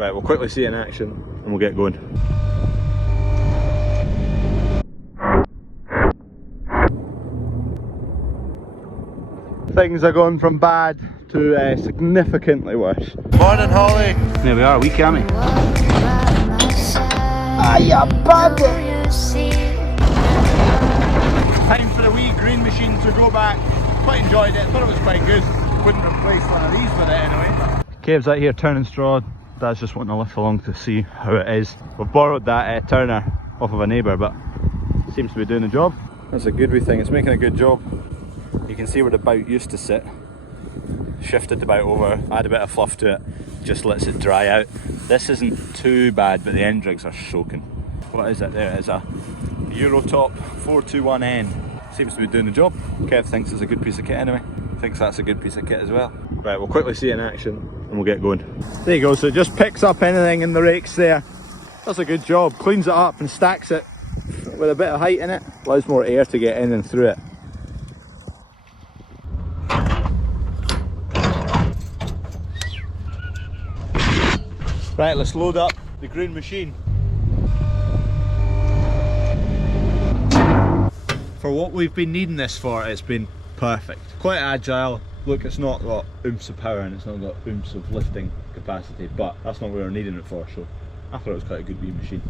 Right, we'll quickly see it in action and we'll get going. Things are going from bad to significantly worse. Morning, Holly. There we are, we cammy. Time for the wee green machine to go back. Quite enjoyed it, thought it was quite good. Wouldn't replace one of these with it anyway. Cave's out here turning straw. Dad's just wanting to lift along to see how it is. We've borrowed that turner off of a neighbour, but it seems to be doing the job. That's a good wee thing, it's making a good job. You can see where the bout used to sit. Shifted the bout over, add a bit of fluff to it, just lets it dry out. This isn't too bad, but the end rigs are soaking. What is it there? It's a Eurotop 421N. Seems to be doing the job. Kev thinks it's a good piece of kit anyway. Thinks that's a good piece of kit as well. Right, we'll quickly see it in action and we'll get going. There you go, so it just picks up anything in the rakes there. That's a good job. Cleans it up and stacks it with a bit of height in it. Allows more air to get in and through it. Right, let's load up the green machine. For what we've been needing this for, it's been perfect. Quite agile. Look, it's not got oomps of power and it's not got oomps of lifting capacity, but that's not what we're needing it for, so I thought it was quite a good wee machine.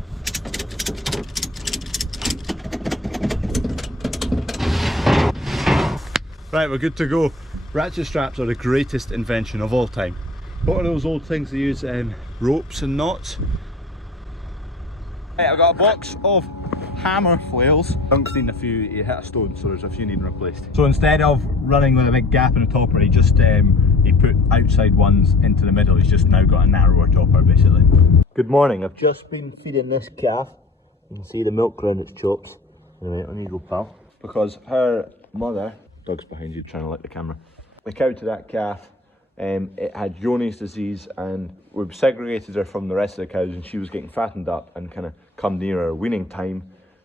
Right, we're good to go. Ratchet straps are the greatest invention of all time. What are those old things they use? Ropes and knots. Right, I've got a box of hammer flails. I've seen a few, you hit a stone, so there's a few needing replaced. So instead of running with a big gap in the topper, he just he put outside ones into the middle. He's just now got a narrower topper basically. Good morning, I've just been feeding this calf. You can see the milk around its chops. Anyway, on you go, pal. Because her mother, dog's behind you trying to lick the camera. The cow to that calf, it had Johne's disease, and we've segregated her from the rest of the cows, and she was getting fattened up and kind of come near her weaning time.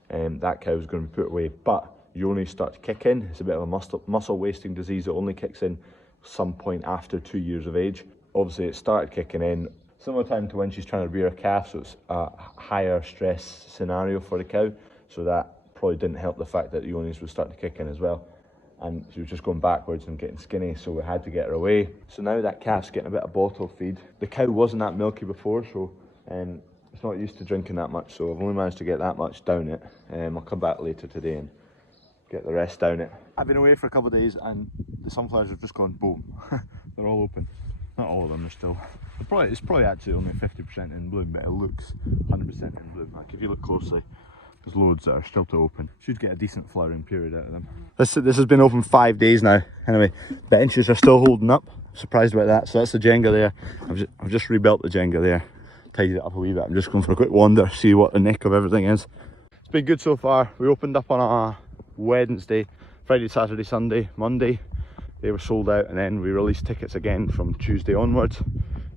That cow was going to be put away, but Johne's started to kick in. It's a bit of a muscle wasting disease that only kicks in some point after 2 years of age. Obviously it started kicking in similar time to when she's trying to rear a calf, so it's a higher stress scenario for the cow, so that probably didn't help the fact that Johne's was starting to kick in as well. And she was just going backwards and getting skinny, so we had to get her away. So now that calf's getting a bit of bottle feed. The cow wasn't that milky before, so it's not used to drinking that much, so I've only managed to get that much down it. I'll come back later today and get the rest down it. I've been away for a couple of days and the sunflowers have just gone boom. They're all open. Not all of them, it's probably actually only 50% in bloom, but it looks 100% in bloom. Like if you look closely, there's loads that are still to open. Should get a decent flowering period out of them. This has been open 5 days now. Anyway, benches are still holding up. Surprised about that. So that's the Jenga there. I've just rebuilt the Jenga there. Tidied it up a wee bit. I'm just going for a quick wander, see what the neck of everything is. It's been good so far. We opened up on a Wednesday, Friday, Saturday, Sunday, Monday. They were sold out, and then we released tickets again from Tuesday onwards.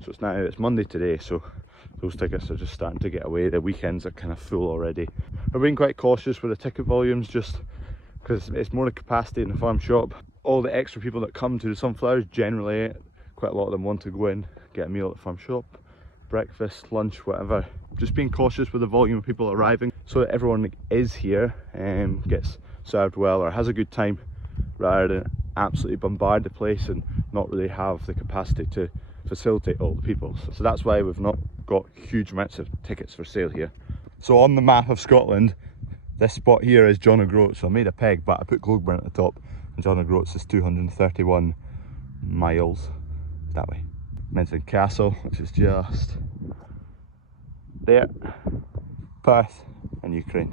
So it's Monday today, so those tickets are just starting to get away. The weekends are kind of full already. We're being quite cautious with the ticket volumes just because it's more the capacity in the farm shop. All the extra people that come to the sunflowers, generally quite a lot of them want to go in, get a meal at the farm shop, breakfast, lunch, whatever. Just being cautious with the volume of people arriving so that everyone is here and gets served well or has a good time, rather than absolutely bombard the place and not really have the capacity to facilitate all the people. So that's why we've not got huge amounts of tickets for sale here. So on the map of Scotland, this spot here is John O'Groats. So I made a peg, but I put Gloagburn at the top, and John O'Groats is 231 miles that way. Menton Castle, which is just there, Perth and Ukraine.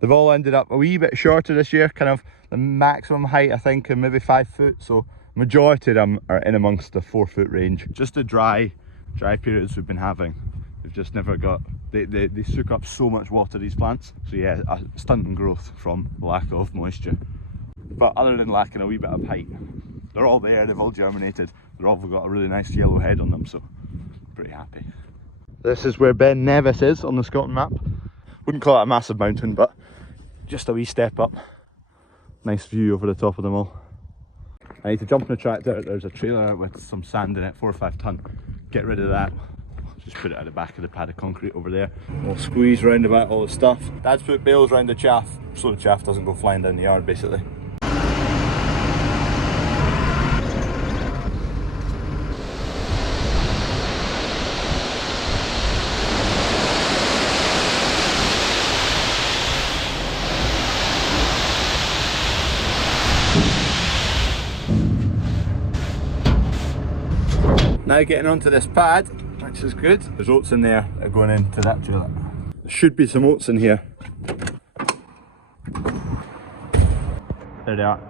They've all ended up a wee bit shorter this year, kind of the maximum height I think of maybe 5 foot, so majority of them are in amongst the 4 foot range. Just the dry periods we've been having, they've just never got, they soak up so much water, these plants, so yeah, a stunt in growth from lack of moisture. But other than lacking a wee bit of height, they're all there, they've all germinated, they've all got a really nice yellow head on them, so pretty happy. This is where Ben Nevis is on the Scotland map. Wouldn't call it a massive mountain, but just a wee step up. Nice view over the top of them all. I need to jump in the tractor. There's a trailer with some sand in it, 4 or 5 ton. Get rid of that. just put it at the back of the pad of concrete over there. We'll squeeze round about all the stuff. Dad's put bales round the chaff so the chaff doesn't go flying down the yard basically. Now getting onto this pad, which is good. There's oats in there that are going into that trailer. There should be some oats in here. There they are.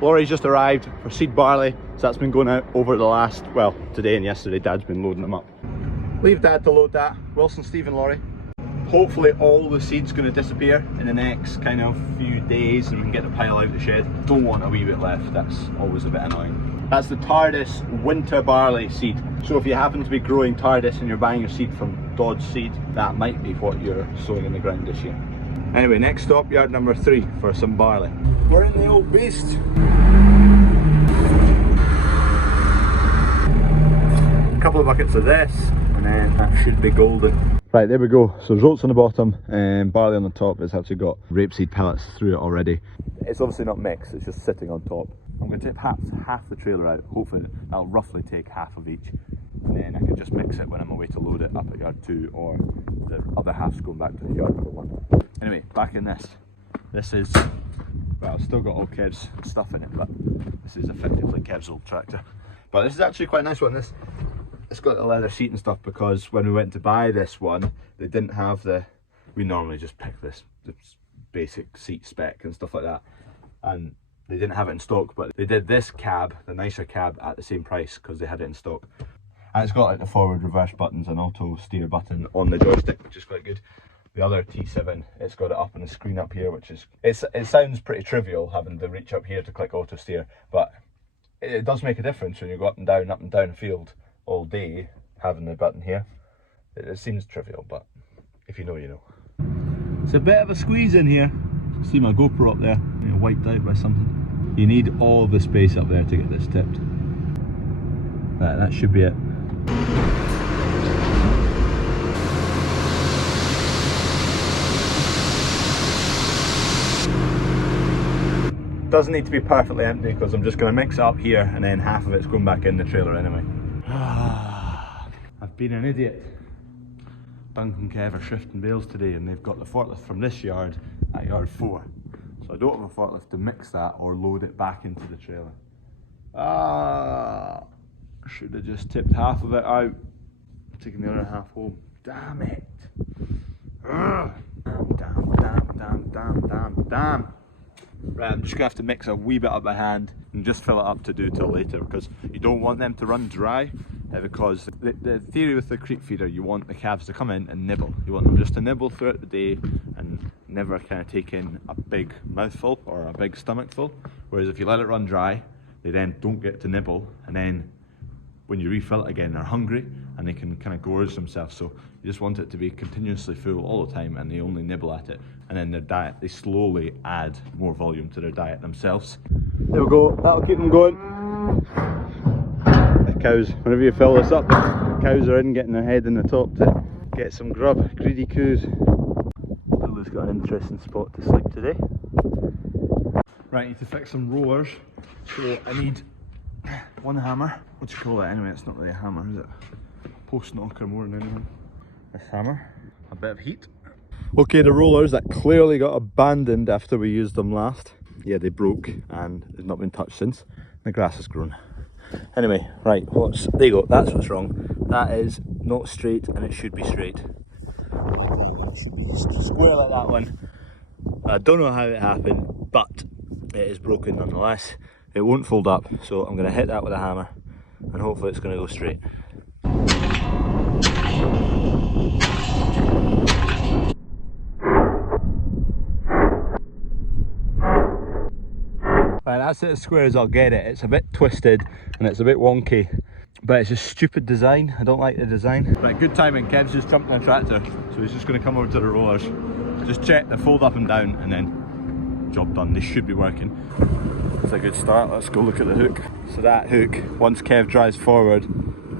Lorry's just arrived for seed barley, so that's been going out over the last, well, today and yesterday. Dad's been loading them up. Leave Dad to load that. Wilson, Stephen, Lorry. Hopefully all the seed's going to disappear in the next kind of few days and we can get the pile out of the shed. Don't want a wee bit left, that's always a bit annoying. That's the TARDIS winter barley seed. So if you happen to be growing TARDIS and you're buying your seed from Dodge Seed, that might be what you're sowing in the ground this year. Anyway, next stop, yard number 3 for some barley. We're in the old beast. A couple of buckets of this and then that should be golden. Right, there we go. So there's oats on the bottom and barley on the top. It's actually got rapeseed pellets through it already. It's obviously not mixed, it's just sitting on top. I'm going to tip half the trailer out. Hopefully that'll roughly take half of each. And then I can just mix it when I'm away to load it up at yard 2, or the other half's going back to yard number 1. Anyway, back in this. This is, well, I've still got all Kev's stuff in it, but this is effectively Kev's old tractor. But this is actually quite a nice one. It's got the leather seat and stuff because when we went to buy this one, they didn't have the, we normally just pick the basic seat spec and stuff like that, and they didn't have it in stock, but they did this cab, the nicer cab, at the same price because they had it in stock. And it's got like the forward reverse buttons and auto steer button on the joystick, which is quite good. The other T7, it's got it up on the screen up here, which is, it sounds pretty trivial having to reach up here to click auto steer, but it does make a difference when you go up and down a field all day having the button here. It seems trivial, but if you know, you know. It's a bit of a squeeze in here. See my GoPro up there, wiped out by something. You need all the space up there to get this tipped. Right, that should be it. Doesn't need to be perfectly empty because I'm just going to mix it up here and then half of it's going back in the trailer anyway. I've been an idiot. Dunk and Kev are shifting bales today and they've got the forklift from this yard at yard 4. So I don't have a forklift to mix that or load it back into the trailer. Should have just tipped half of it out, taking the other half home. Damn it. Damn. Right, I'm just gonna have to mix a wee bit up by hand and just fill it up to do till later because you don't want them to run dry because the theory with the creek feeder, you want the calves to come in and nibble. You want them just to nibble throughout the day and never kind of take in a big mouthful or a big stomachful. Whereas if you let it run dry, they then don't get to nibble, and then when you refill it again, they're hungry and they can kind of gorge themselves. So you just want it to be continuously full all the time and they only nibble at it, and then their diet, they slowly add more volume to their diet themselves. There we go, that'll keep them going. The cows, whenever you fill this up, the cows are in getting their head in the top to get some grub, greedy coos. Lulu's got an interesting spot to sleep today. Right, I need to fix some rollers, so I need one hammer. What do you call that anyway? It's not really a hammer, is it? Post knocker more than anything. This hammer, a bit of heat. Okay, the rollers that clearly got abandoned after we used them last. Yeah, they broke and they've not been touched since. The grass has grown. Anyway, right, there you go, that's what's wrong. That is not straight and it should be straight. Square like that one. I don't know how it happened, but it is broken nonetheless. It won't fold up, so I'm going to hit that with a hammer and hopefully it's going to go straight. Right, that's it as square as I'll get it. It's a bit twisted and it's a bit wonky, but it's a stupid design. I don't like the design. Right, good timing. Kev's just jumped on a tractor, so he's just going to come over to the rollers. Just check they fold up and down and then job done. They should be working. It's a good start. Let's go look at the hook. So that hook, once Kev drives forward,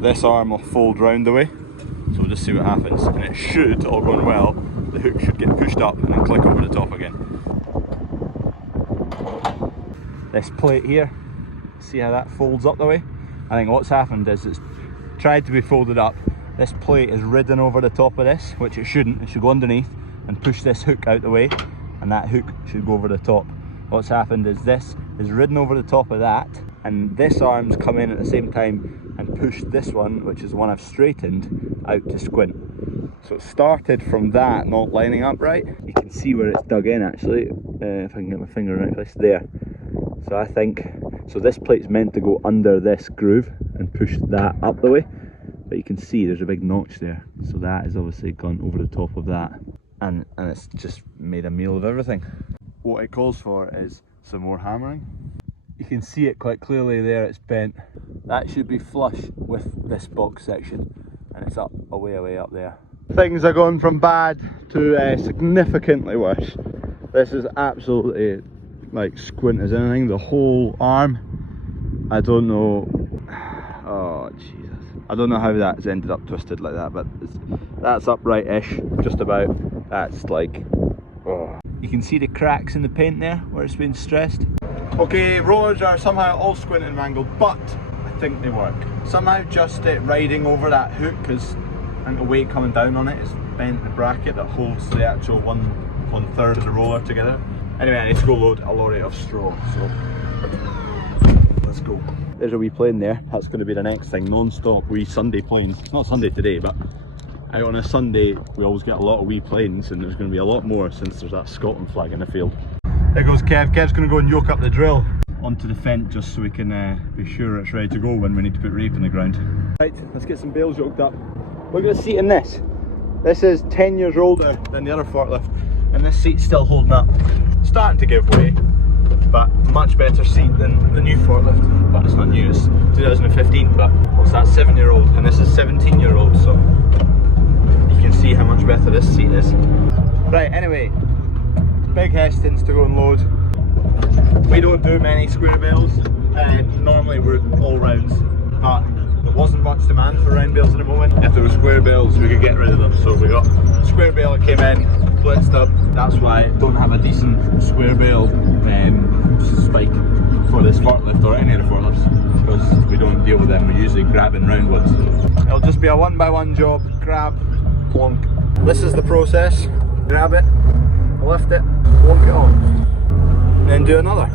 this arm will fold round the way. So we'll just see what happens. And it should, all going well, the hook should get pushed up and then click over the top again. This plate here, see how that folds up the way? I think what's happened is it's tried to be folded up. This plate is ridden over the top of this, which it shouldn't. It should go underneath and push this hook out the way, and that hook should go over the top. What's happened is this is ridden over the top of that, and this arm's come in at the same time and pushed this one, which is the one I've straightened, out to squint. So it started from that not lining up right. You can see where it's dug in actually, if I can get my finger in the right place, there. So I think, so this plate's meant to go under this groove and push that up the way, but you can see there's a big notch there. So that has obviously gone over the top of that, and it's just made a meal of everything. What it calls for is some more hammering. You can see it quite clearly there, it's bent. That should be flush with this box section, and it's up, away up there. Things are going from bad to significantly worse. This is absolutely like squint as anything. The whole arm, I don't know, oh Jesus, I don't know how that's ended up twisted like that, but that's upright-ish, just about. That's like, oh. You can see the cracks in the paint there where it's been stressed. Okay, rollers are somehow all squinted and mangled, but I think they work. Somehow just riding over that hook, because I think the weight coming down on it is bent the bracket that holds the actual one third of the roller together. Anyway, I need to go load a lorry of straw, so let's go. There's a wee plane there. That's going to be the next thing, non-stop wee Sunday planes. It's not Sunday today, but out on a Sunday we always get a lot of wee planes, and there's going to be a lot more since there's that Scotland flag in the field. There goes Kev. Kev's going to go and yoke up the drill onto the fence just so we can be sure it's ready to go when we need to put rape in the ground. Right, let's get some bales yoked up. Look at the seat in this. This is 10 years older than the other forklift, and this seat's still holding up. Starting to give way, but much better seat than the new forklift. But it's not new, it's 2015, but what's that, 7-year-old, and this is 17-year-old, so you can see how much better this seat is. Right, anyway, big Hestons to go and load. We don't do many square bales, normally we're all rounds, but there wasn't much demand for round bales at the moment. If there were square bales we could get rid of them, so we got square bale that came in, blitzed up. That's why I don't have a decent square bale spike for this forklift or any of the forklifts, because we don't deal with them. We're usually grabbing round ones. It'll just be a 1x1 job, grab, plonk. This is the process. Grab it, lift it, plonk it on, and then do another.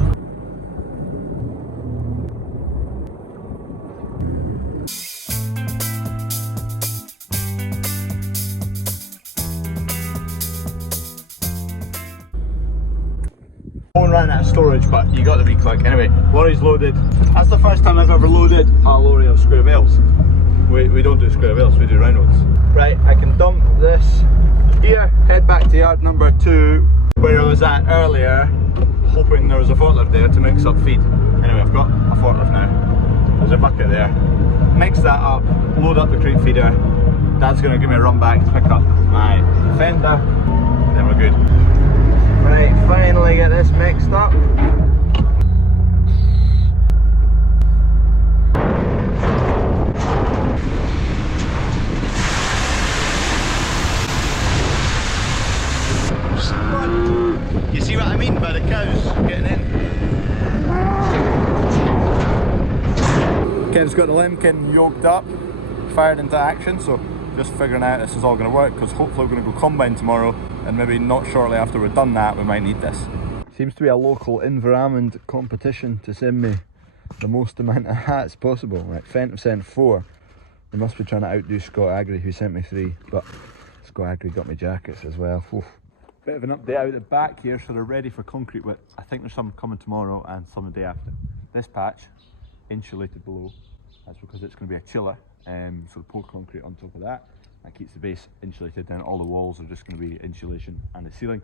Going round out of storage, but you got the wee click. Anyway, lorry's loaded. That's the first time I've ever loaded a lorry of square bales. We don't do square bales, we do round ones. Right, I can dump this here, head back to yard number 2, where I was at earlier, hoping there was a forklift there to mix up feed. Anyway, I've got a forklift now. There's a bucket there. Mix that up, load up the cream feeder. Dad's going to give me a run back to pick up my fender, then we're good. Right, finally get this mixed up. You see what I mean by the cows getting in? Ken's got the Lemkin yoked up, fired into action, so just figuring out this is all going to work, because hopefully we're going to go combine tomorrow, and maybe not shortly after we're done that we might need this. Seems to be a local environment competition to send me the most amount of hats possible. Like Fent have sent 4. They must be trying to outdo Scott Agri, who sent me 3, but Scott Agri got me jackets as well. Oof. Bit of an update out the back here, so they're ready for concrete wet. I think there's some coming tomorrow and some the day after. This patch, insulated below, that's because it's going to be a chiller, so pour concrete on top of that. That keeps the base insulated, then all the walls are just going to be insulation and the ceiling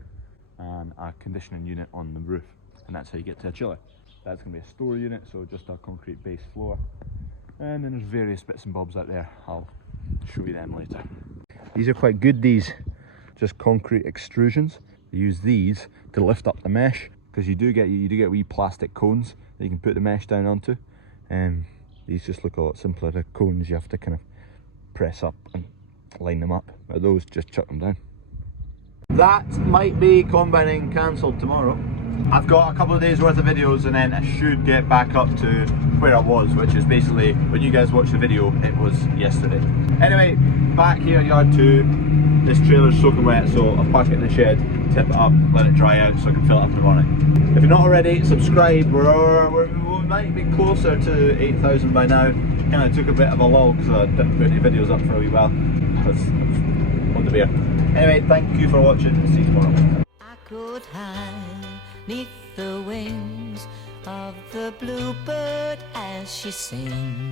and a conditioning unit on the roof, and that's how you get to a chiller. That's going to be a store unit, so just a concrete base floor, and then there's various bits and bobs out there. I'll show you them later. These are quite good, these just concrete extrusions. You use these to lift up the mesh, because you do get wee plastic cones that you can put the mesh down onto, These just look a lot simpler. The cones you have to kind of press up and line them up, but those just chuck them down. That might be combining cancelled tomorrow. I've got a couple of days worth of videos and then I should get back up to where I was, which is basically when you guys watch the video, it was yesterday. Anyway, back here at yard 2, this trailer's soaking wet, so I'll park it in the shed, tip it up, let it dry out so I can fill it up in the morning. If you're not already, subscribe. We might be closer to 8,000 by now. Kind of took a bit of a lull because I didn't put any videos up for a wee while. Because on the beer. Anyway, thank you for watching. See you tomorrow. I could hide 'neath the wings of the bluebird as she sings.